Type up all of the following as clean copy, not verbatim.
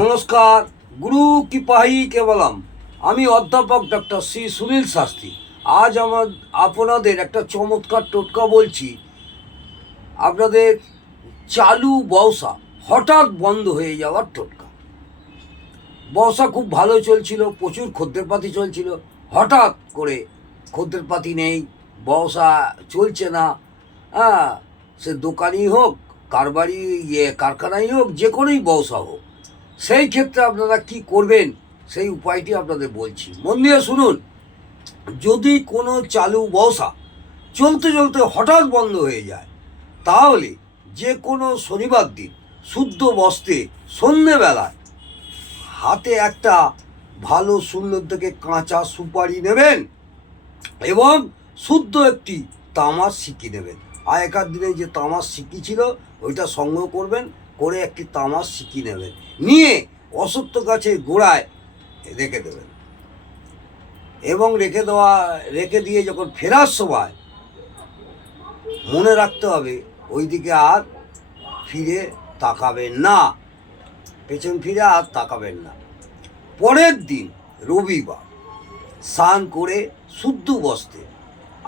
নমস্কার। গুরু কি পাহি কেবলম। আমি অধ্যাপক ডক্টর শ্রী সুনীল শাস্ত্রী। আজ আপনাদের একটা চমৎকার টোটকা বলছি। আপনাদের চালু ব্যবসা হঠাৎ বন্ধ হয়ে যাওয়ার টোটকা। ব্যবসা খুব ভালো চলছিল, প্রচুর খদ্দেরপাতি চলছিল, হঠাৎ করে খদ্দেরপাতি নেই, ব্যবসা চলছে না। হ্যাঁ, সে দোকানই হোক, কারবারি কারখানাই হোক, যে কোনোই ব্যবসা হোক, সেই ক্ষেত্রে আপনারা কি করবেন সেই উপায়টি আপনাদের বলছি, মন দিয়ে শুনুন। যদি কোনো চালু ব্যবসা চলতে চলতে হঠাৎ বন্ধ হয়ে যায়, তাহলে যে কোনো শনিবার দিন শুদ্ধ বস্তে সন্ধেবেলায় হাতে একটা ভালো সুন্দর থেকে কাঁচা সুপারি নেবেন এবং শুদ্ধ একটি তামার সিকি নেবেন। আগেকার দিনে যে তামার সিকি ছিল ওইটা সংগ্রহ করবেন, করে একটি তামার সিকি নেবেন, নিয়ে অশ্বত্থ গাছের গোড়ায় রেখে দেবেন এবং রেখে দিয়ে যখন ফেরার সময় মনে রাখতে হবে ওই দিকে আর ফিরে তাকাবেন না, পেছন ফিরে আর তাকাবেন না। পরের দিন রবিবার স্নান করে শুদ্ধ বস্ত্রে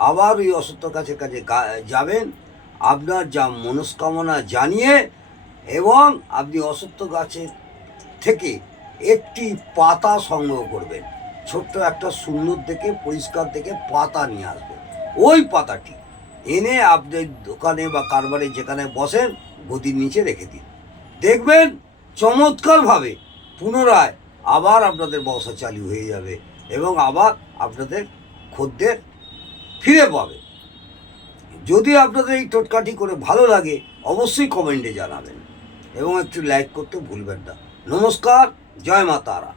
আবার ওই অশ্বত্থ গাছের কাছে যাবেন, আপনার যা মনস্কামনা জানিয়ে, এবং আপনি অশ্বত্থ গাছের থেকে একটি পাতা সংগ্রহ করবেন, ছোট্ট একটা সুন্দর দেখে পরিষ্কার দেখে পাতা নিয়ে আসবেন। ওই পাতাটি এনে আপনি দোকানে বা কারবারে যেখানে বসেন গদির নিচে রেখে দিন। দেখবেন চমৎকারভাবে পুনরায় আবার আপনাদের ব্যবসা চালু হয়ে যাবে এবং আবার আপনাদের খদ্দের ফিরে পাবে। যদি আপনাদের এই টোটকাটি করে ভালো লাগে অবশ্যই কমেন্টে জানাবেন এবং একটু লাইক করতে ভুলবেন না। নমস্কার, জয় মা তারা।